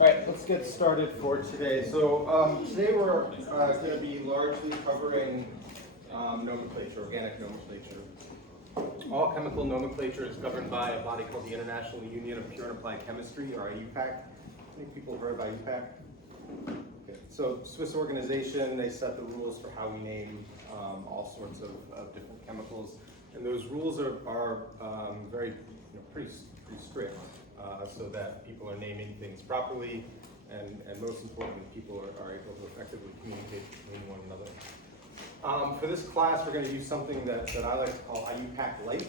All right, let's get started for today. So today we're going to be largely covering nomenclature, organic nomenclature. All chemical nomenclature is governed by a body called the International Union of Pure and Applied Chemistry, or IUPAC. I think people have heard of IUPAC. Okay. So Swiss organization, they set the rules for how we name all sorts of different chemicals. And those rules are very, pretty strict. So that people are naming things properly, and most importantly, people are able to effectively communicate between one another. For this class, we're going to use something that I like to call IUPAC Light.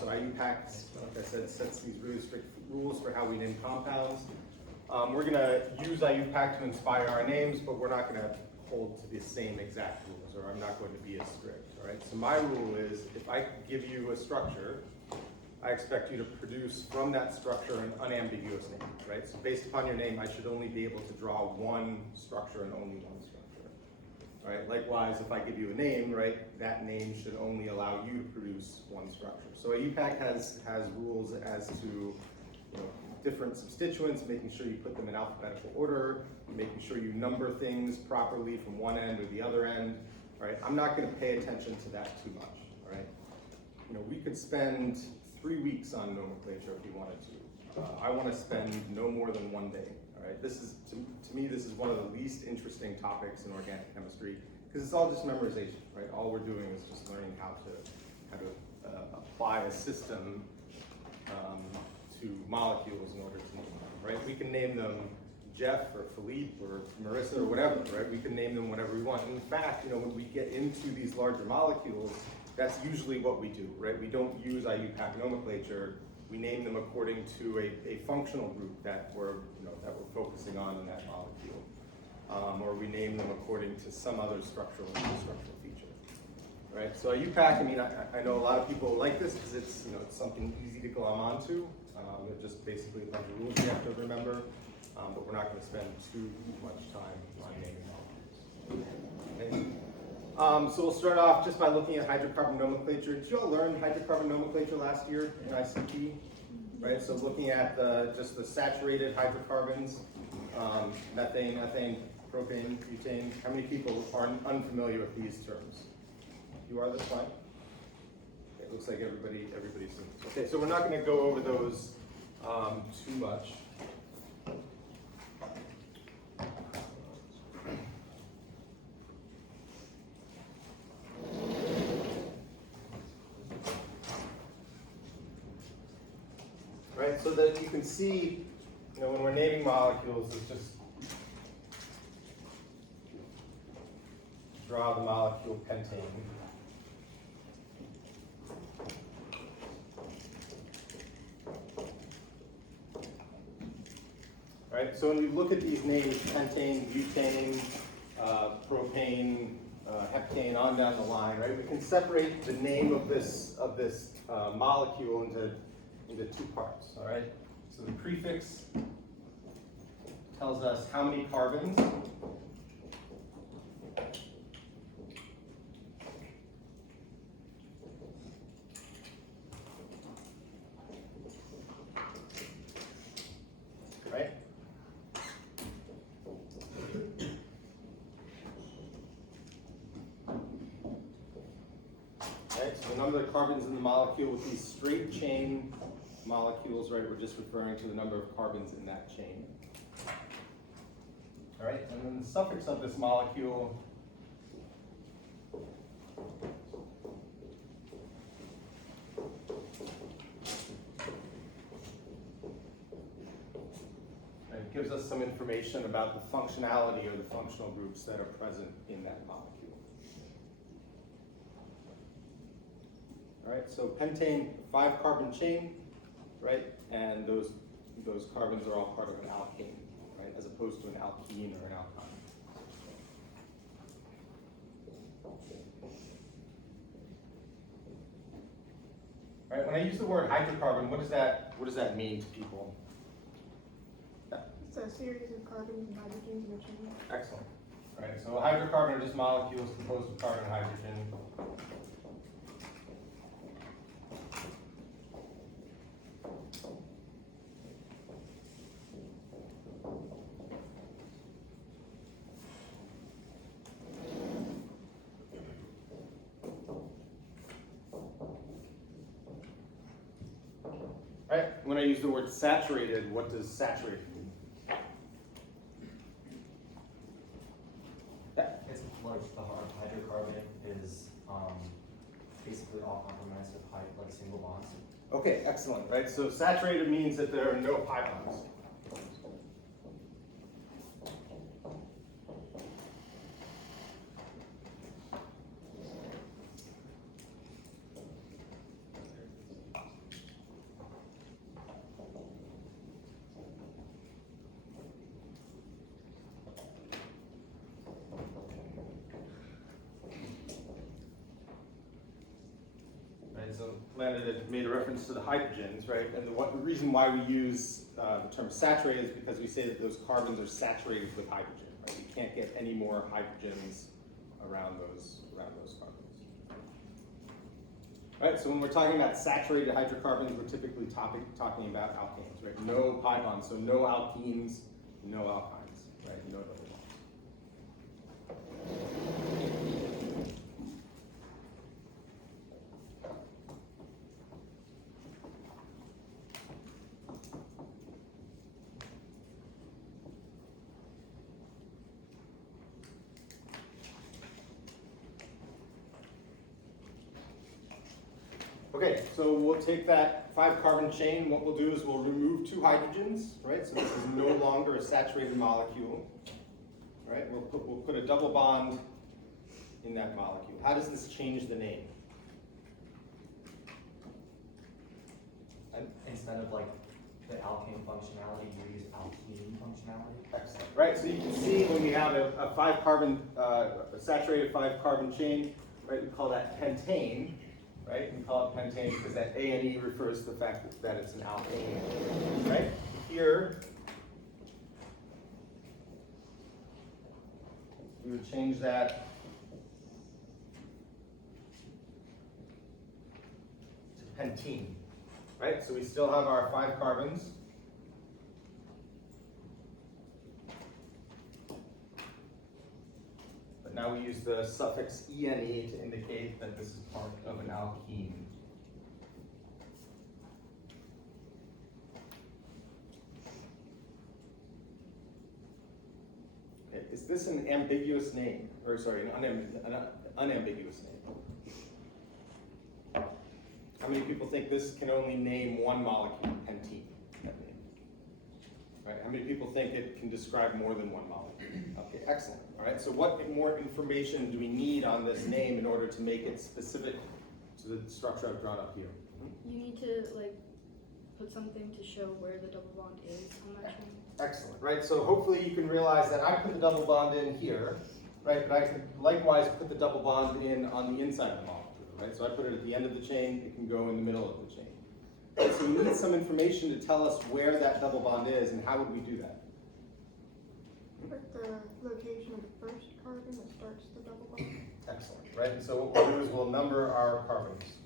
So IUPAC, like I said, sets these really strict rules for how we name compounds. We're going to use IUPAC to inspire our names, but we're not going to hold to the same exact rules, or I'm not going to be as strict. All right. So my rule is, if I give you a structure, I expect you to produce from that structure an unambiguous name, right? So based upon your name, I should only be able to draw one structure and only one structure, all right? Likewise, if I give you a name, right, that name should only allow you to produce one structure. So IUPAC has rules as to different substituents, making sure you put them in alphabetical order, making sure you number things properly from one end or the other end, right? I'm not going to pay attention to that too much, all right? We could spend 3 weeks on nomenclature if you wanted to. I want to spend no more than 1 day. All right, this is to me this is one of the least interesting topics in organic chemistry because it's all just memorization, right? All we're doing is just learning how to apply a system to molecules in order to name them. Right? We can name them Jeff or Philippe or Marissa or whatever. Right? We can name them whatever we want. And in fact, when we get into these larger molecules, that's usually what we do, right? We don't use IUPAC nomenclature. We name them according to a functional group that we're focusing on in that molecule, or we name them according to some other structural feature, right? So IUPAC, I know a lot of people like this because it's something easy to glom onto. They're just basically a bunch of rules you have to remember, but we're not going to spend too much time on naming molecules. Okay. So we'll start off just by looking at hydrocarbon nomenclature. Did you all learn hydrocarbon nomenclature last year in ICT? Right, so looking at just the saturated hydrocarbons, methane, ethane, propane, butane. How many people are unfamiliar with these terms? You are, that's fine. Okay, it looks like everybody's seen this. Okay, so we're not going to go over those too much. Right, so that you can see, when we're naming molecules, it's just draw the molecule pentane. Right, so when we look at these names, pentane, butane, propane, heptane, on down the line, right, we can separate the name of this molecule into two parts, all right? So the prefix tells us how many carbons. Right? Right, so the number of carbons in the molecule with these straight chain molecules, right, we're just referring to the number of carbons in that chain. All right, and then the suffix of this molecule gives us some information about the functionality or the functional groups that are present in that molecule. All right, so pentane, 5-carbon chain, right? And those carbons are all part of an alkane, right? As opposed to an alkene or an alkyne. All right, when I use the word hydrocarbon, what does that mean to people? It's a series of carbons and hydrogens in a chain. Excellent. All right, so a hydrocarbon are just molecules composed of carbon and hydrogen. right? When I use the word saturated, what does saturated mean? Yeah. It's like the hydrocarbon is basically all compromised with like single bonds. Okay, excellent, right? So saturated means that there are no pi bonds. So Landon had made a reference to the hydrogens, right? And the reason why we use the term saturated is because we say that those carbons are saturated with hydrogen, right? You can't get any more hydrogens around those carbons. Right, so when we're talking about saturated hydrocarbons, we're typically talking about alkanes, right? No pi bonds, so no alkenes, no alkynes, right? No double bonds. Okay, so we'll take that 5-carbon chain. What we'll do is we'll remove 2 hydrogens, right? So this is no longer a saturated molecule, right? We'll put a double bond in that molecule. How does this change the name? Instead of like the alkane functionality, you use alkene functionality. Excellent, right? So you can see when we have a 5-carbon, a saturated 5-carbon chain, right? We call that pentane. Right? We call it pentane because that ane refers to the fact that it's an alkane. Right? Here, we would change that to pentene. Right? So we still have our 5 carbons. But now we use the suffix ene to indicate that this is part of an alkene. Okay, is this an ambiguous name? Or sorry, an unambiguous name? How many people think this can only name one molecule, pentene? Right? How many people think it can describe more than one molecule? Okay, excellent. All right, so what more information do we need on this name in order to make it specific to the structure I've drawn up here? You need to like put something to show where the double bond is on that chain. Excellent, right? So hopefully you can realize that I put the double bond in here, right? But I could likewise put the double bond in on the inside of the molecule, right? So I put it at the end of the chain, it can go in the middle of the chain. Right, so we need some information to tell us where that double bond is, and how would we do that? Put the location of the first carbon that starts the double bond. Excellent, right? And so what we'll do is we'll number our carbons.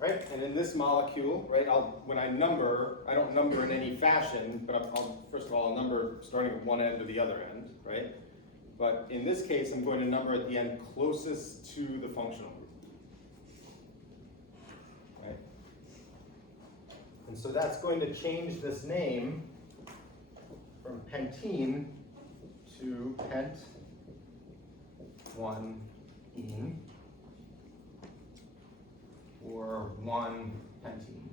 Right, and in this molecule, right, when I number, I don't number in any fashion, but first of all, I'll number starting at one end to the other end, right? But in this case, I'm going to number at the end closest to the functional group, right? And so that's going to change this name from pentene to pent-1-ene. Or 1-pentene.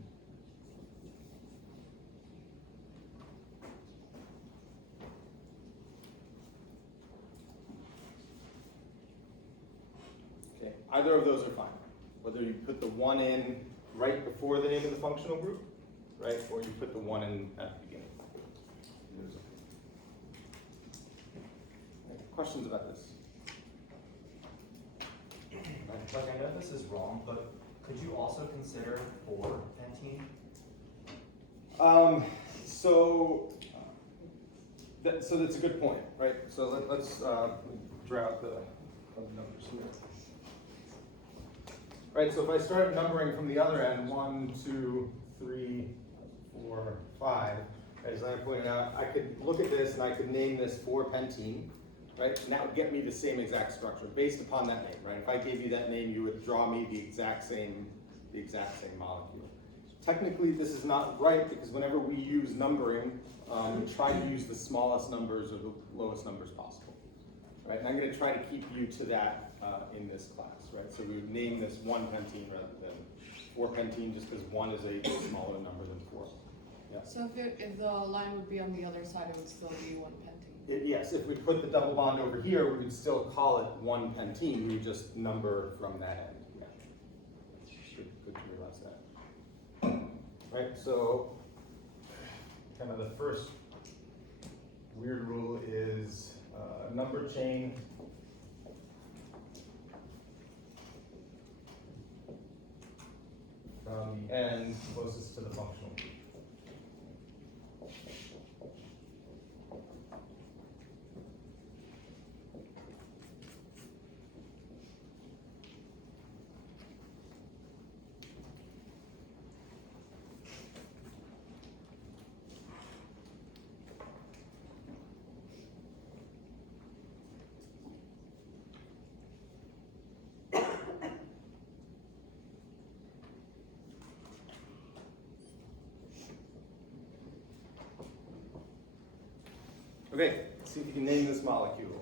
Okay, either of those are fine. Whether you put the 1 in right before the name of the functional group, right, or you put the 1 in at the beginning. Questions about this? Like I know this is wrong, but could you also consider 4-pentene? So that's a good point, right? So let's draw out the numbers here. Right, so if I started numbering from the other end, 1, 2, 3, 4, 5, as I pointed out, I could look at this and I could name this 4-pentene, right? And that would get me the same exact structure based upon that name, right? If I gave you that name, you would draw me the exact same molecule. Technically, this is not right because whenever we use numbering, we try to use the smallest numbers or the lowest numbers possible, right? And I'm going to try to keep you to that in this class, right? So we would name this 1-pentene rather than 4-pentene just because 1 is a smaller number than 4. Yeah. So if the line would be on the other side, it would still be 1-pentene. Yes, if we put the double bond over here, we would still call it 1-pentene. We would just number from that end. Yeah. Good to realize that. Right, so kind of the first weird rule is number chain from the end closest to the functional group. Okay, let's see if you can name this molecule.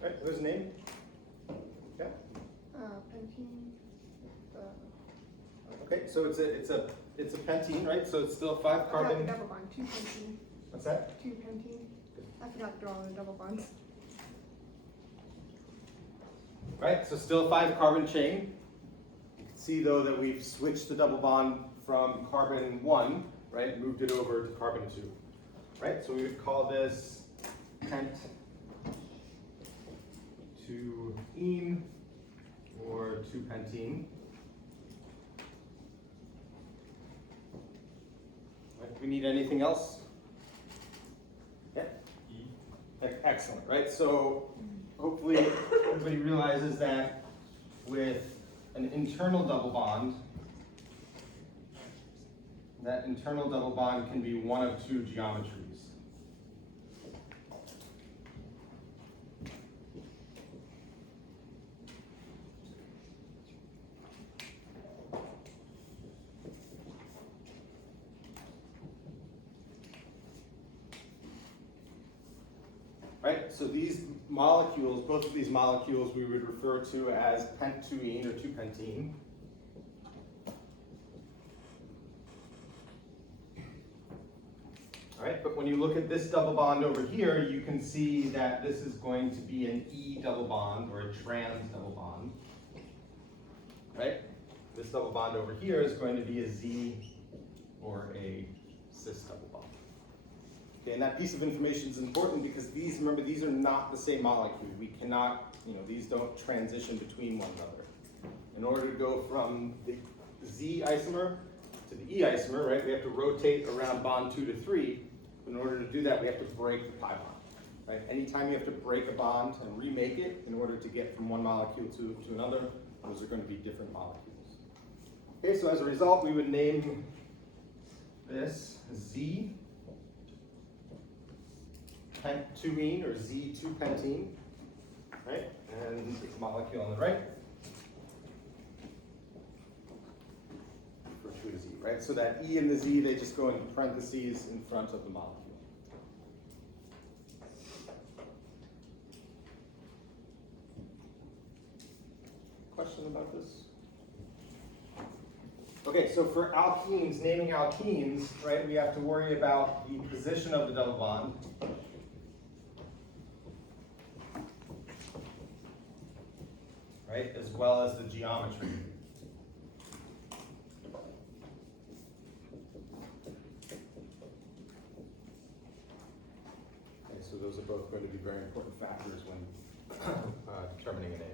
All right, there's a name. Yeah. Pentene. Okay, so it's a pentene, right? So it's still 5 I got carbon. the double bond, 2-pentene. What's that? 2-pentene. I forgot to draw the double bonds. Right, so still 5 carbon chain. You can see though that we've switched the double bond from carbon 1, right? Moved it over to carbon 2. Right, so we would call this pent 2-ene or 2-pentene. Right, do we need anything else? Yeah. Excellent, right? So hopefully everybody realizes that with an internal double bond, that internal double bond can be one of 2 geometries. Right, so these molecules, both of these molecules, we would refer to as pent-2-ene or 2-pentene. All right, but when you look at this double bond over here, you can see that this is going to be an E double bond or a trans double bond. Right? This double bond over here is going to be a Z or a cis double bond. Okay, and that piece of information is important because these, remember, these are not the same molecule. We cannot, these don't transition between one another. In order to go from the Z isomer to the E isomer, right, we have to rotate around bond 2 to 3. In order to do that, we have to break the pi bond. Right? Anytime you have to break a bond and remake it in order to get from one molecule to another, those are going to be different molecules. Okay, so as a result, we would name this Z pent-2-ene or Z2-pentene, right? And the molecule on the right. Refer to as Z, right? So that E and the Z, they just go in parentheses in front of the molecule. Question about this? Okay, so for alkenes, naming alkenes, right, we have to worry about the position of the double bond. Right, as well as the geometry. Okay, so those are both going to be very important factors when determining a name.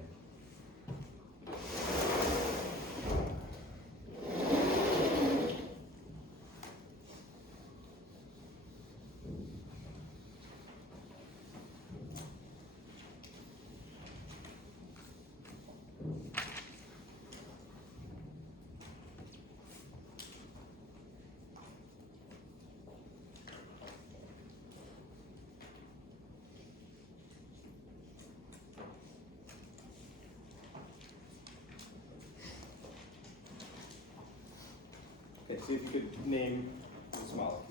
Okay, see if you could name this molecule.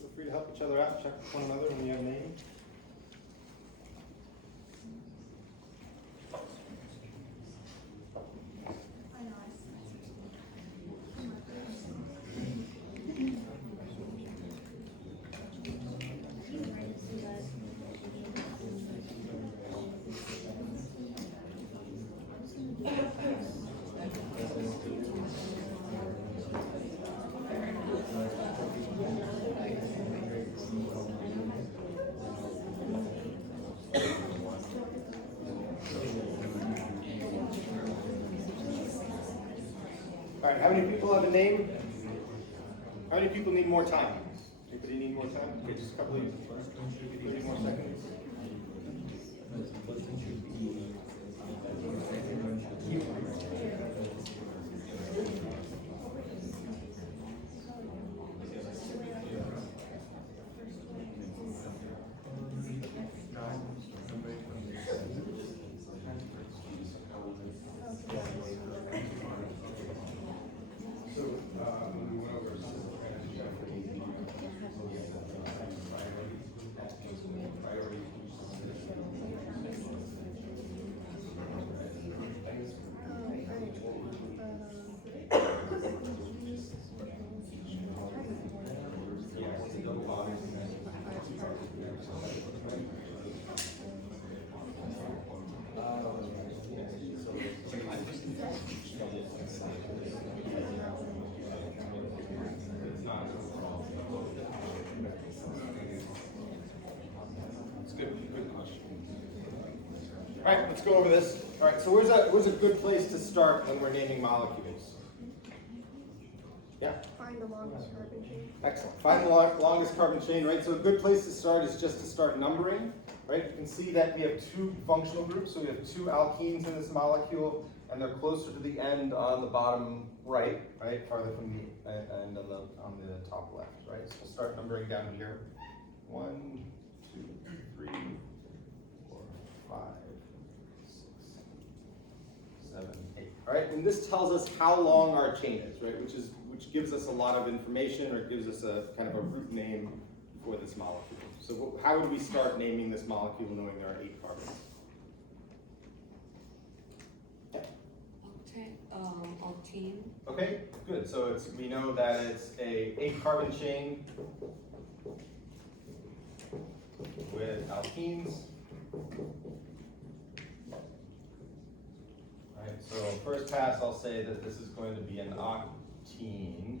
Feel free to help each other out, check with one another when you have a name. All right, how many people have a name? How many people need more time? Anybody need more time? Okay, just a couple of, 30 more seconds. All right, let's go over this. All right, so where's a good place to start when we're naming molecules? Yeah? Find the longest carbon chain. Excellent. Find the longest carbon chain, right? So a good place to start is just to start numbering, right? You can see that we have two functional groups. So we have two alkenes in this molecule, and they're closer to the end on the bottom right, farther from the end on the top left, right? So we'll start numbering down here. 1, 2, 3, 4, 5, 6, 7, 8. All right, and this tells us how long our chain is, right? Which gives us a lot of information, or gives us a kind of a root name for this molecule. So how would we start naming this molecule knowing there are 8 carbons? Alkene. Okay, good. So we know that it's a 8-carbon chain with alkenes. So first pass, I'll say that this is going to be an octene.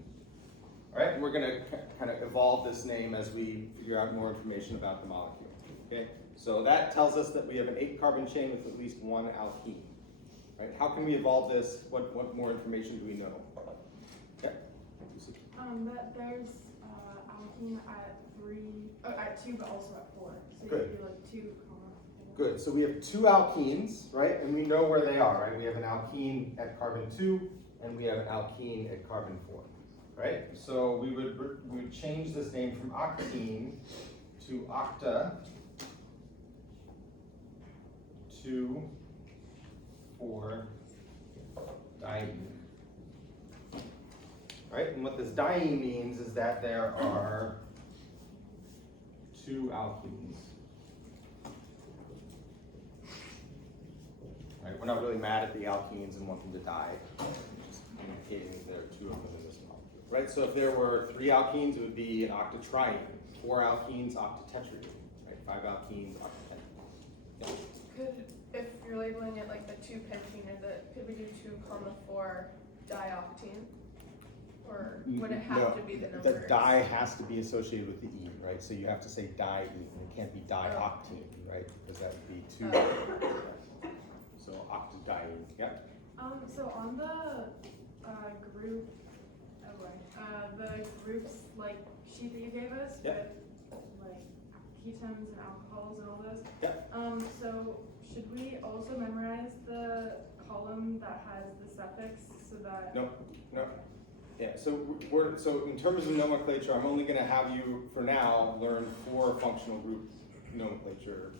All right, and we're gonna kind of evolve this name as we figure out more information about the molecule, okay? So that tells us that we have an 8-carbon chain with at least one alkene, right? How can we evolve this? What more information do we know? Okay. That there's alkene at 2, but also at 4. So Good. you do like 2, 4. Good, so we have 2 alkenes, right? And we know where they are, right? We have an alkene at carbon 2, and we have an alkene at carbon 4, right? So we would change this name from octene to octa 2,4 diene. Right, and what this diene means is that there are 2 alkenes. Right, we're not really mad at the alkenes and want them to die. We're just indicating there are 2 of them in this molecule. Right, so if there were 3 alkenes, it would be an octatriene. 4 alkenes, octatetraene. Right, 5 alkenes, octatetraene. Yeah. Could, if you're labeling it like the 2-pentene, could we do 2,4 dioctane? Or would it have to be the number? The di has to be associated with the ene, right? So you have to say diene. It can't be dioctane, right? Because that would be 2. So octadiene, yeah? So on the group, the groups like sheet that you gave us Yeah. with like ketones and alcohols and all those. Yeah. So should we also memorize the column that has the suffix so that? No. Yeah, so so in terms of nomenclature, I'm only gonna have you, for now, learn 4 functional group nomenclature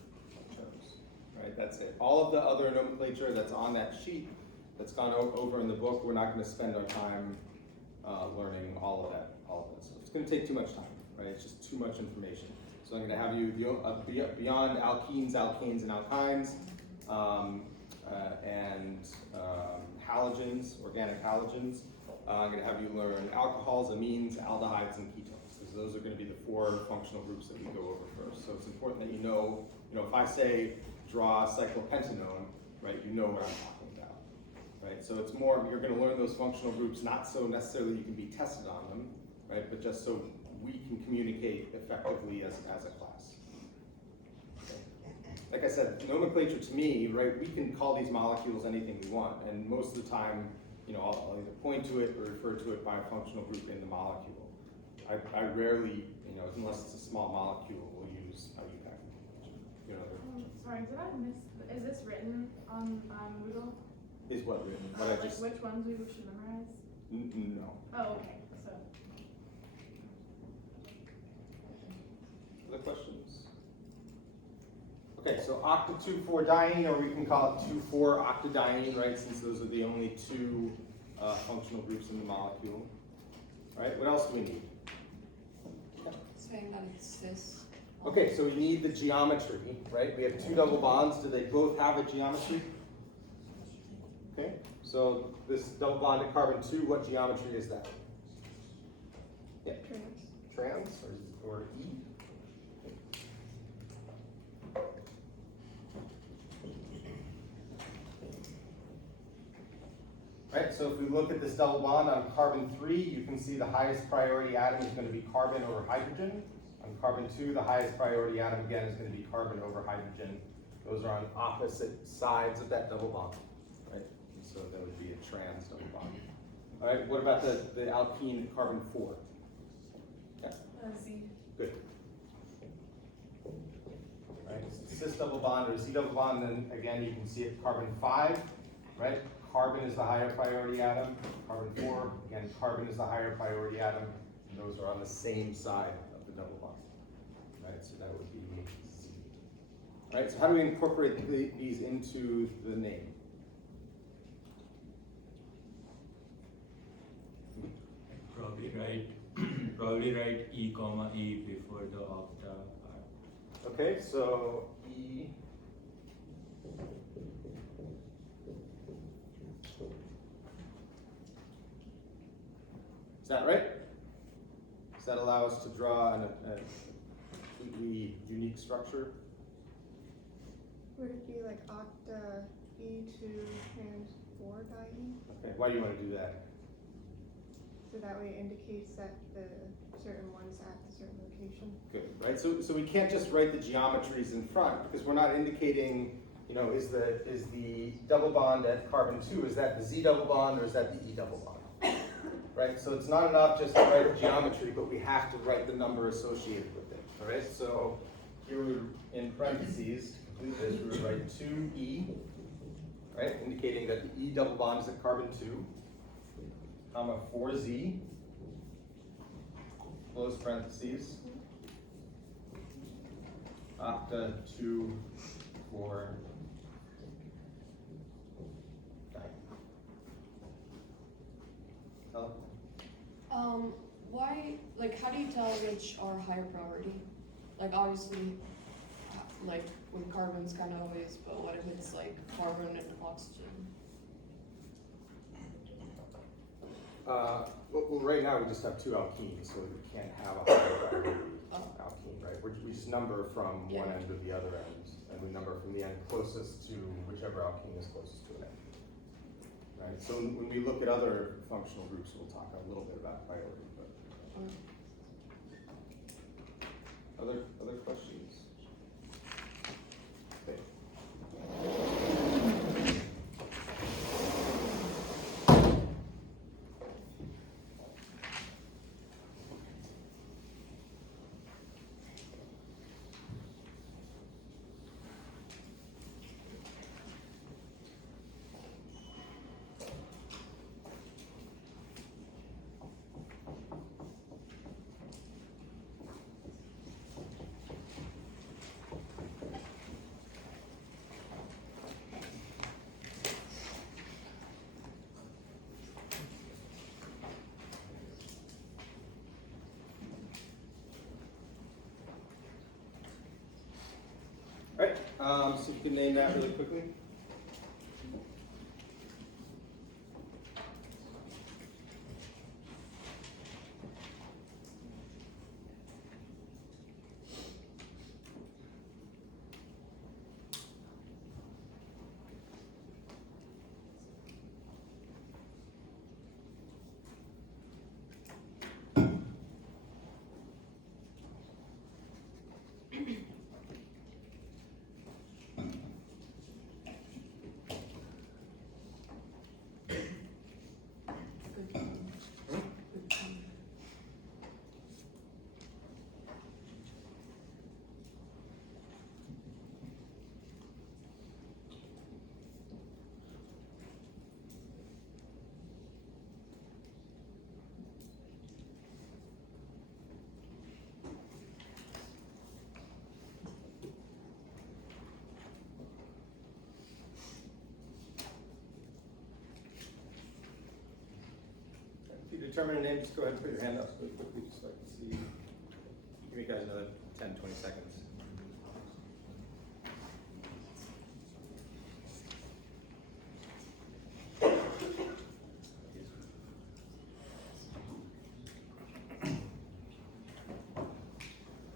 terms, right? That's it. All of the other nomenclature that's on that sheet, that's gone over in the book, we're not gonna spend our time learning all of that stuff. It's gonna take too much time, right? It's just too much information. So I'm gonna have you beyond alkenes, alkanes, and alkynes, and halogens, organic halogens. I'm going to have you learn alcohols, amines, aldehydes, and ketones. Because those are going to be the 4 functional groups that we go over first. So it's important that you know, if I say draw cyclopentanone, right, you know what I'm talking about, right? So it's more, you're going to learn those functional groups, not so necessarily you can be tested on them, right, but just so we can communicate effectively as a class. Okay. Like I said, nomenclature to me, right, we can call these molecules anything we want, and most of the time, I'll either point to it or refer to it by a functional group in the molecule. I rarely, unless it's a small molecule, will use IUPAC. Sorry, did I miss? Is this written on Moodle? Is what written? What I just, which ones we should memorize? no. Oh, okay. So. Other questions? Okay, so octa 2,4-diene, or we can call it 2,4-octadiene, right? Since those are the only 2 functional groups in the molecule. All right, what else do we need? Saying that it's cis. Okay, so we need the geometry, right? We have 2 double bonds. Do they both have a geometry? Okay, so this double bond at carbon 2, what geometry is that? Yeah. Trans or E? Right, so if we look at this double bond on carbon 3, you can see the highest priority atom is going to be carbon over hydrogen. On carbon 2, the highest priority atom again is going to be carbon over hydrogen. Those are on opposite sides of that double bond, right? And so that would be a trans double bond. All right, what about the alkene carbon 4? Yeah. Z. Good. Right, so cis double bond or Z double bond, then again you can see it carbon 5, right? Carbon is the higher priority atom. Carbon 4, again, carbon is the higher priority atom. And those are on the same side of the double bond. Right, so that would be Z. Right, so how do we incorporate these into the name? Probably write E comma E before the octa part. Okay, so E. Is that right? Does that allow us to draw a completely unique structure? Would it be like octa E2 trans 4-diene. Okay, why do you want to do that? So that way it indicates that the certain one's at the certain location. Good, right? So we can't just write the geometries in front because we're not indicating, you know, is the double bond at carbon 2, is that the Z double bond or is that the E double bond? Right? So it's not enough just to write the geometry, but we have to write the number associated with it. All right? So here we, in parentheses, to complete this, we would write 2E, right? Indicating that the E double bond is at carbon 2, comma 4Z, close parentheses, octa 2, 4, 9. Tell Why, like, how do you tell which are higher priority? Like, obviously, like, with carbons kind of always, but what if it's like carbon and oxygen? Well, right now we just have 2 alkenes, so we can't have a higher priority alkene, right? We just number from one end to the other end, and we number from the end closest to whichever alkene is closest to an end. Right? So when we look at other functional groups, we'll talk a little bit about priority. But other questions? Okay. All right, so you can name that really quickly. If you determine a name, just go ahead and put your hand up really quickly just so I can see. Give you guys another 10, 20 seconds.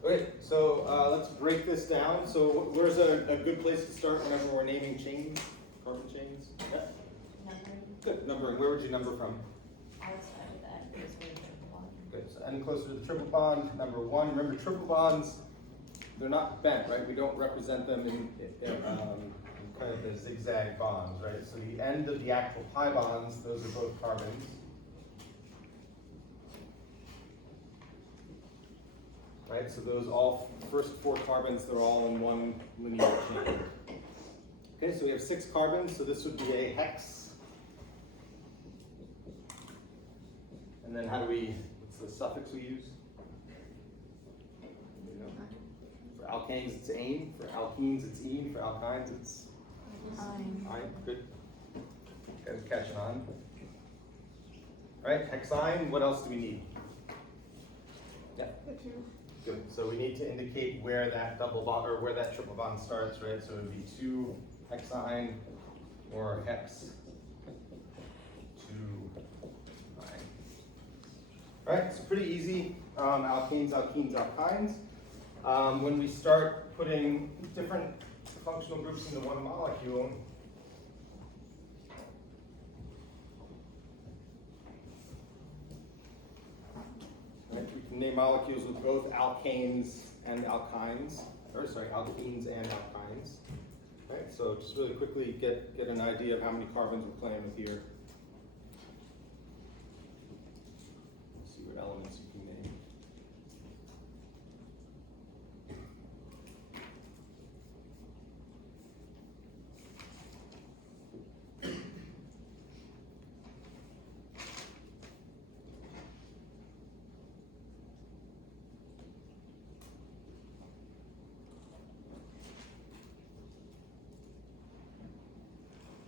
Okay, so let's break this down. So where's a good place to start whenever we're naming chains, carbon chains? Yeah. Numbering Good, numbering. Where would you number from? outside of that is where the triple bond. Good, so end closer to the triple bond, number 1. Remember, triple bonds, they're not bent, right? We don't represent them in kind of the zigzag bonds, right? So the end of the actual pi bonds, those are both carbons. Right, so those all first 4 carbons, they're all in one linear chain. Okay, so we have 6 carbons, so this would be a hex. And then what's the suffix we use? You know, for alkanes, it's ane. For alkenes, it's ene. For alkynes, it's ine. Good. You guys are catching on. All right, hexyne, what else do we need? Yeah. The 2. Good. So we need to indicate where that double bond or where that triple bond starts, right? So it would be 2 hexyne or hex 2 9. All right, it's pretty easy. Alkanes, alkenes, alkynes. When we start putting different functional groups into one molecule, name molecules with both alkanes and alkynes, or sorry, alkenes and alkynes. Right, so just really quickly get an idea of how many carbons we're playing with here. See what elements you can name.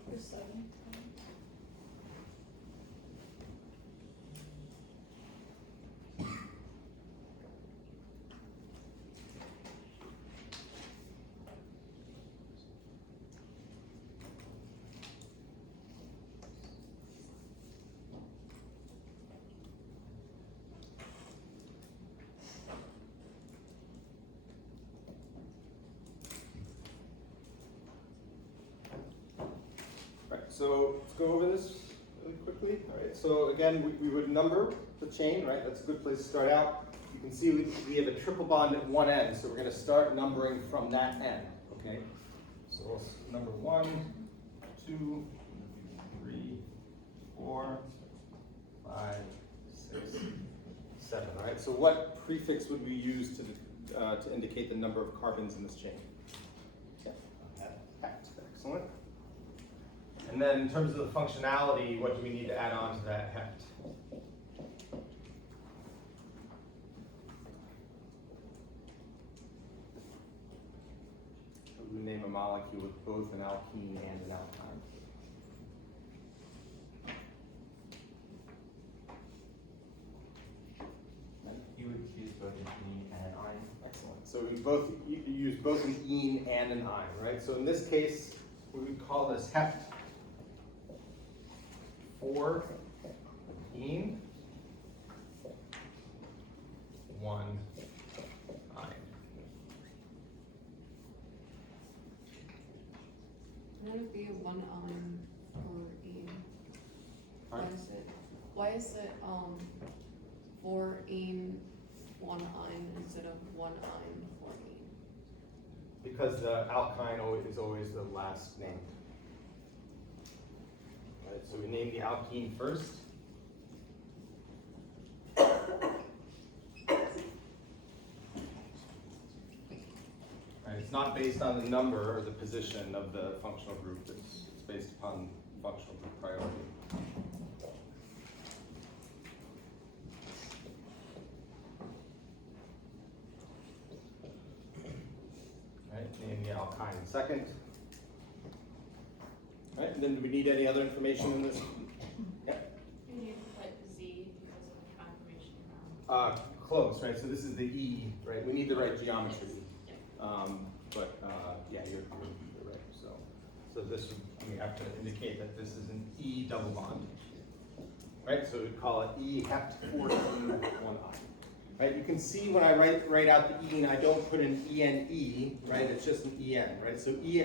There's 7. Right, so let's go over this really quickly. All right, so again, we would number the chain, right? That's a good place to start out. You can see we have a triple bond at one end, so we're going to start numbering from that end, okay? So we'll number 1, 2, 3, 4, 5, 6, 7. All right, so what prefix would we use to indicate the number of carbons in this chain? Yeah. Hect. Excellent. And then in terms of the functionality, what do we need to add on to that hect? We name a molecule with both an alkene and an alkyne. You would use both an ene and an ine. Excellent. So you use both an ene and an ine, right? So in this case, we would call this hect 4 ene, 1 ine. Would it be 1 ine or ene? Pardon? Why is it 4 ene, 1 ine instead of 1 ine, 4 ene? Because the alkyne is always the last name. Right, so we name the alkene first. Right, it's not based on the number or the position of the functional group. It's based upon functional group priority. Right, name the alkyne second. Right, and then do we need any other information in this? Yeah. You need to put Z because of the confirmation around. Close, right? So this is the E, right? We need the right geometry. Yeah, you're right. So this would, we have to indicate that this is an E double bond, right? So we call it E hect 4 ene 1 ine. Right? You can see when I write out the ene, I don't put an ene, right? It's just an en, right? So we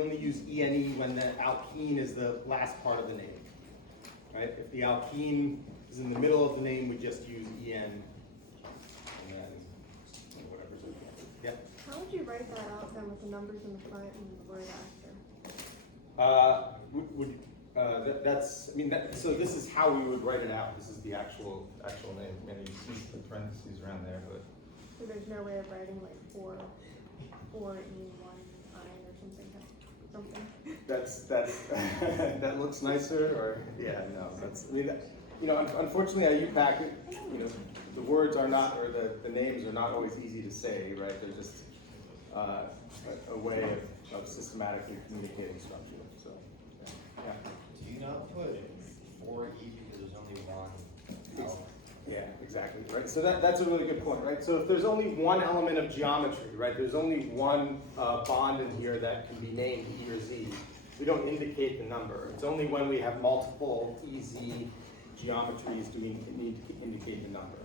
only use ene when the alkene is the last part of the name, right? If the alkene is in the middle of the name, we just use en, and then whatever's in there. Yeah. How would you write that out then with the numbers in the front and the word after? So this is how we would write it out. This is the actual name. And you see the parentheses around there, but. So there's no way of writing like 4 ene 1 ine or something. That's that looks nicer, or yeah, no. Unfortunately at UPAC, the words are not, or the names are not always easy to say, right? They're just a way of systematically communicating structure. So, yeah. Do you not put 4 E because there's only one alpha? Yeah, exactly, right? So that's a really good point, right? So if there's only one element of geometry, right? There's only one bond in here that can be named E or Z. We don't indicate the number. It's only when we have multiple EZ geometries do we need to indicate the number.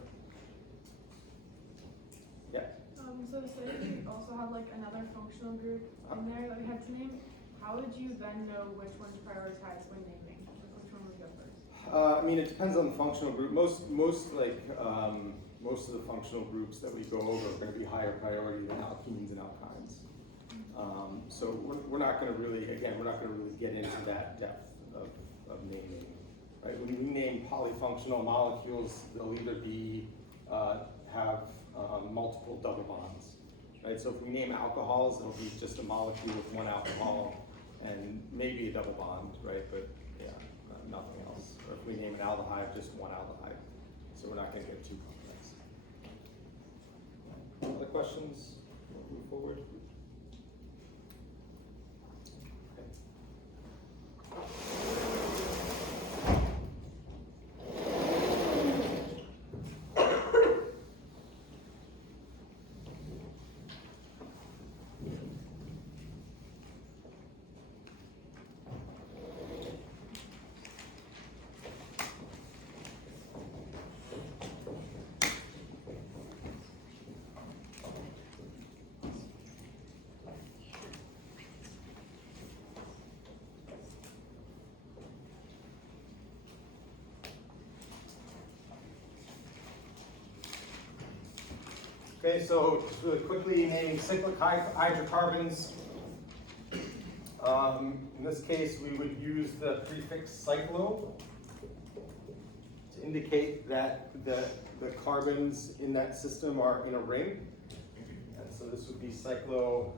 Yeah? So say we also have like another functional group in there that we have to name, how would you then know which one to prioritize when naming? Like which one would go first? It depends on the functional group. Most like most of the functional groups that we go over are gonna be higher priority than alkenes and alkynes. So we're not gonna really, again, we're not gonna really get into that depth of naming, right? When we name polyfunctional molecules, they'll either be, have multiple double bonds, right? So if we name alcohols, it'll be just a molecule with one alcohol and maybe a double bond, right? But yeah, nothing else. Or if we name an aldehyde, just one aldehyde. So we're not gonna get too complex. Other questions? Move forward. Okay, so just really quickly naming cyclic hydrocarbons. In this case, we would use the prefix cyclo to indicate that the carbons in that system are in a ring. And so this would be cyclopentene.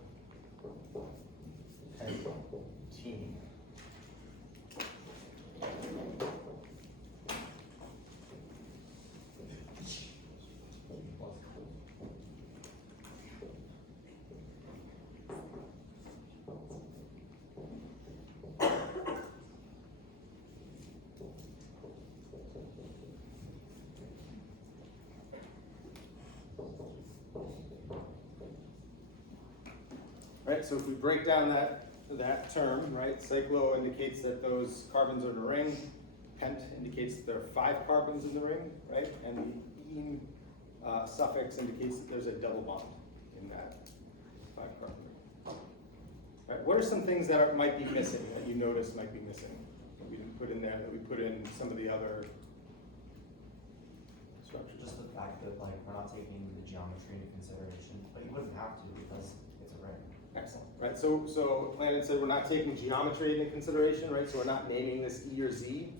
Right, so if we break down that term, right, cyclo indicates that those carbons are in a ring, pent indicates that there are 5 carbons in the ring, right, and the ene suffix indicates that there's a double bond in that 5 carbon ring. Right, what are some things that might be missing, that you notice might be missing, that we didn't put in there, that we put in some of the other structures? Just the fact that like we're not taking the geometry into consideration, but you wouldn't have to because it's a ring. Excellent, right, so Landon said we're not taking geometry into consideration, right, so we're not naming this E or Z,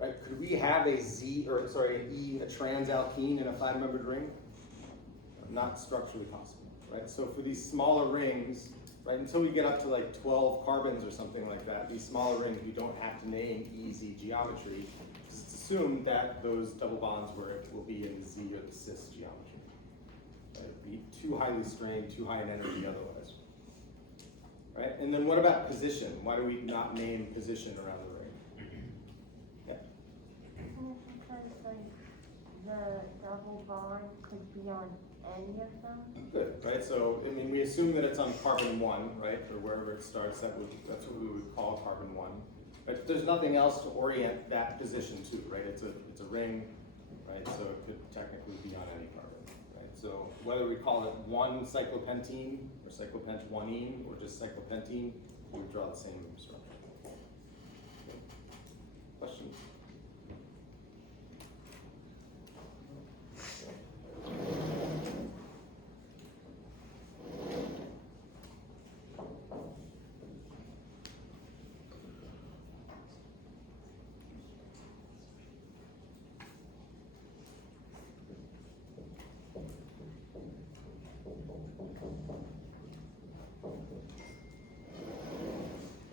right, could we have a Z, or sorry, an E, a transalkene in a 5-membered ring? Not structurally possible, right, so for these smaller rings, right, until we get up to like 12 carbons or something like that, these smaller rings, we don't have to name E, Z geometry, because it's assumed that those double bonds will be in the Z or the cis geometry. Right, it'd be too highly strained, too high in energy otherwise. Right, and then what about position? Why do we not name position around the ring? Yeah. Because like the double bond could be on any of them. Good, right? So I mean, we assume that it's on carbon 1, right, or wherever it starts. That's what we would call carbon 1. But there's nothing else to orient that position to, right? It's a ring, right? So it could technically be on any carbon. So whether we call it 1 cyclopentene or cyclopent-1ene or just cyclopentene, we would draw the same structure. Questions?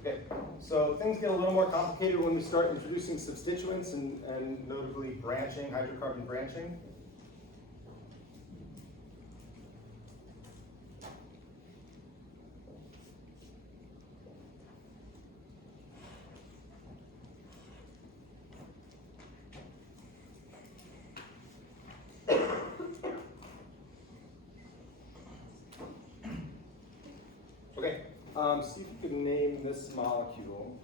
Okay, so things get a little more complicated when we start introducing substituents and notably branching, hydrocarbon branching. Okay, see if you can name this molecule.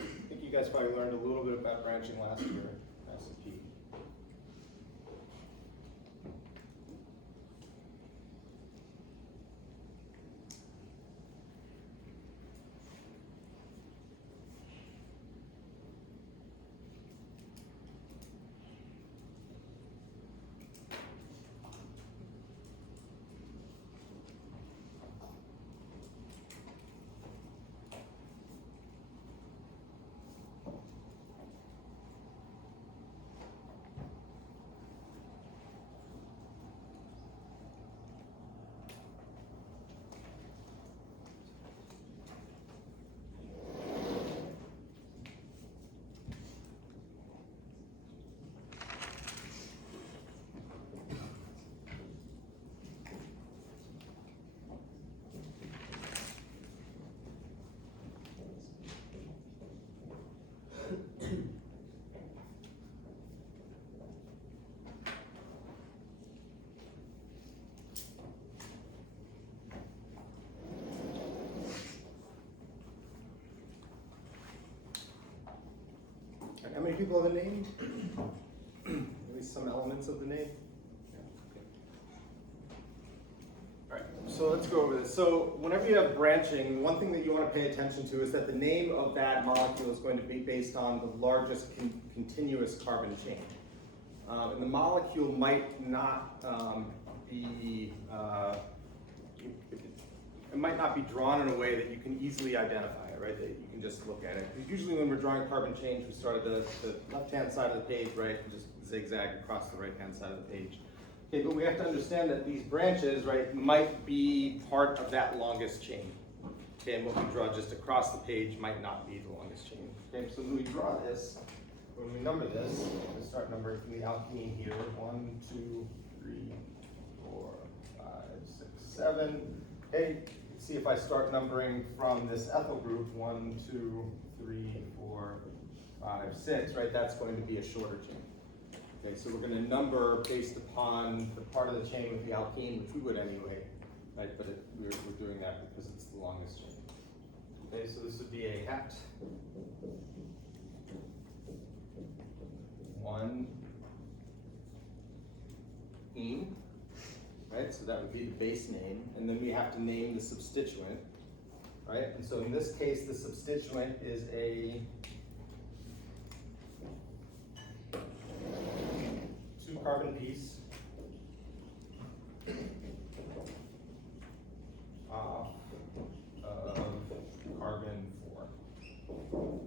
I think you guys probably learned a little bit about branching last year, S&P. How many people have a name? At least some elements of the name? Yeah, okay. All right, so let's go over this. So whenever you have branching, one thing that you want to pay attention to is that the name of that molecule is going to be based on the largest continuous carbon chain. And the molecule might not be, it might not be drawn in a way that you can easily identify it, right? That you can just look at it. Usually when we're drawing carbon chains, we start at the left-hand side of the page, right? And just zigzag across the right-hand side of the page. Okay, but we have to understand that these branches, right, might be part of that longest chain. Okay, and what we draw just across the page might not be the longest chain. Okay, so when we draw this, when we number this, we start numbering from the alkene here. 1, 2, 3, 4, 5, 6, 7. Okay, see if I start numbering from this ethyl group, 1, 2, 3, 4, 5, 6, right? That's going to be a shorter chain. Okay, so we're going to number based upon the part of the chain with the alkene, which we would anyway, right? But we're doing that because it's the longest chain. Okay, so this would be a het. 1 ene, right? So that would be the base name, and then we have to name the substituent, right? And so in this case, the substituent is a 2-carbon piece of carbon 4.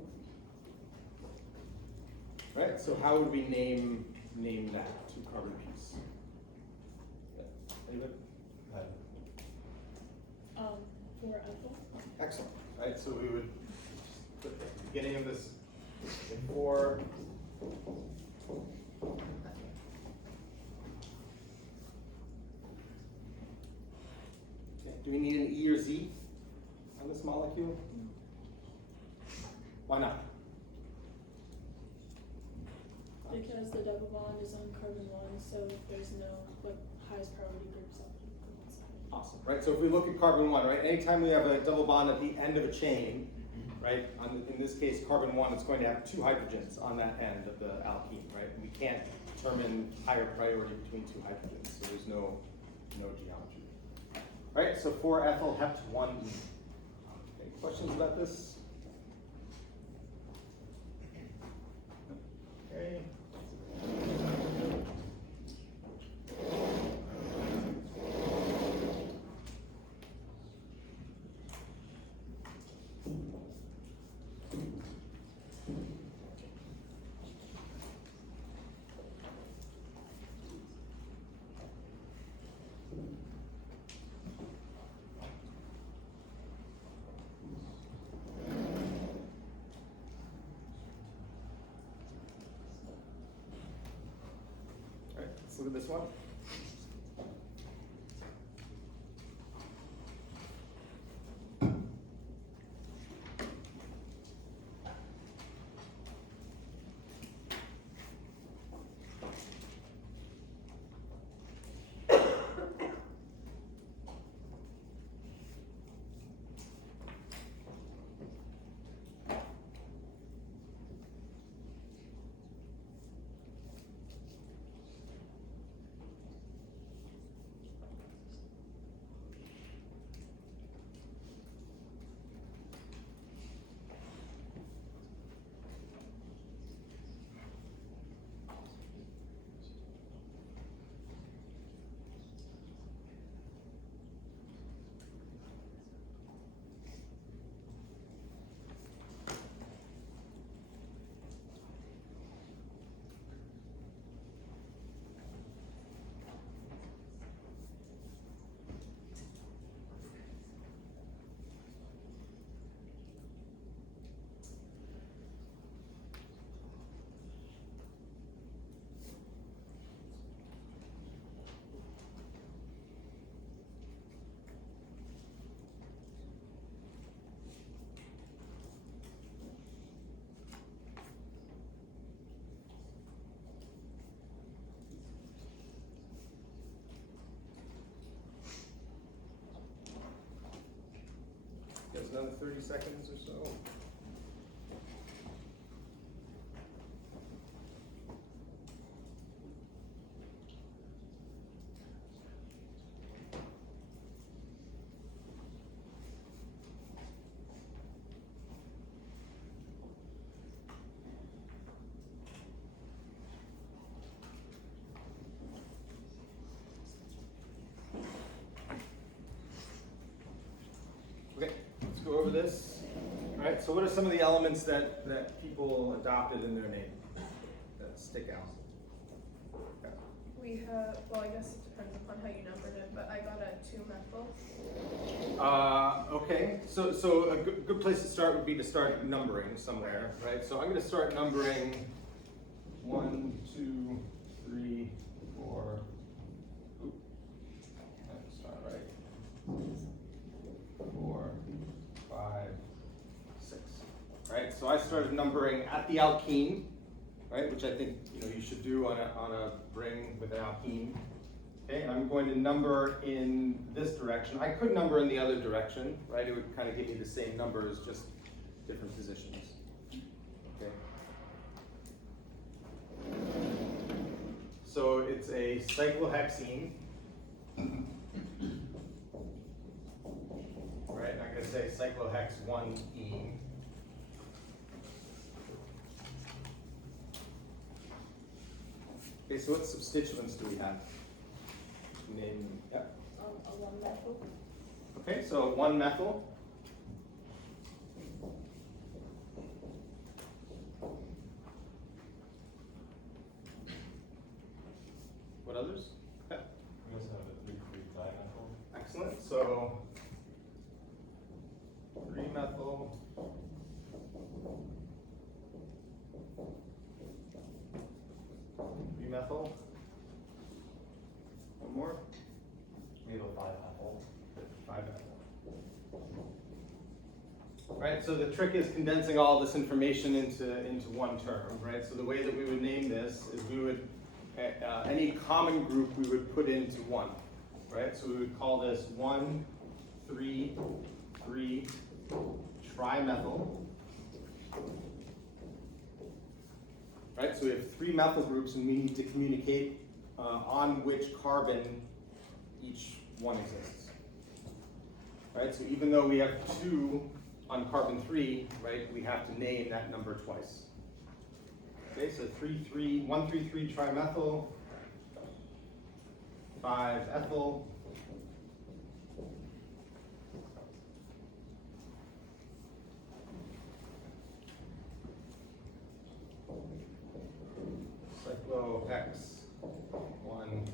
Right, so how would we name that 2-carbon piece? Yeah. Anybody? Go ahead. For ethyl. Excellent. Right, so we would put at the beginning of this before. Okay. Do we need an E or Z on this molecule? Why not? Because the double bond is on carbon 1, so there's no highest priority groups on one side. Awesome, right? So if we look at carbon 1, right? Anytime we have a double bond at the end of a chain, right? In this case, carbon 1 is going to have 2 hydrogens on that end of the alkene, right? We can't determine higher priority between 2 hydrogens, so there's no geometry. All right, so for ethyl hept 1E. Any questions about this? Okay. Let's look at this one. There's another 30 seconds or so. this. All right, so what are some of the elements that people adopted in their name that stick out? We have, well, I guess it depends upon how you numbered it, but I got a 2-methyl. Okay, so a good place to start would be to start numbering somewhere, right? So I'm going to start numbering 1, 2, 3, 4. Oop, that's not right. 4, 5, 6. Right, so I started numbering at the alkene, right, which I think you should do on a ring with an alkene. Okay, I'm going to number in this direction. I could number in the other direction, right? It would kind of give me the same numbers, just different positions. Okay. So it's a cyclohexene. Right, I'm going to say cyclohex 1-ene. Okay, so what substituents do we have? Name, yeah. A 1-methyl. Okay, so 1-methyl. What others? Okay. We also have a 3,3-dimethyl. Excellent. So 3-methyl. Methyl. One more. We have a 5-ethyl. 5-ethyl. Right, so the trick is condensing all this information into one term, right? So the way that we would name this is we would, any common group we would put into one, right? So we would call this 1,3,3 trimethyl. Right, so we have 3 methyl groups and we need to communicate on which carbon each one exists. Right, so even though we have 2 on carbon 3, right, we have to name that number twice. Okay, so 1,3,3 trimethyl, 5-ethyl, cyclohex 1.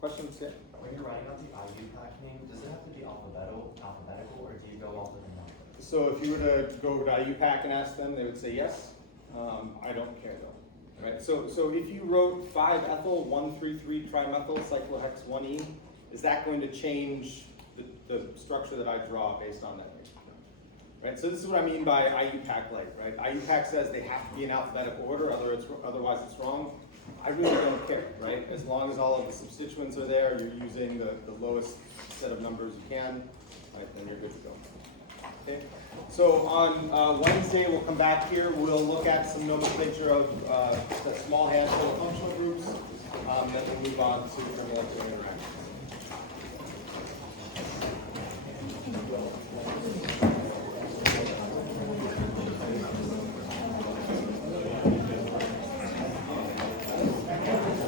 Questions yet? When you're writing out the IUPAC name, does it have to be alphabetical, or do you go off of the number? So if you were to go over to IUPAC and ask them, they would say yes. I don't care though. Right? So if you wrote 5-ethyl 1,3,3 trimethyl cyclohex 1-ene, is that going to change the structure that I draw based on that name? Right? So this is what I mean by IUPAC light, right? IUPAC says they have to be in alphabetical order, otherwise it's wrong. I really don't care, right? As long as all of the substituents are there, you're using the lowest set of numbers you can, right, then you're good to go. Okay? So on Wednesday, we'll come back here. We'll look at some nomenclature of the small handful of functional groups, then we'll move on to molecular interactions.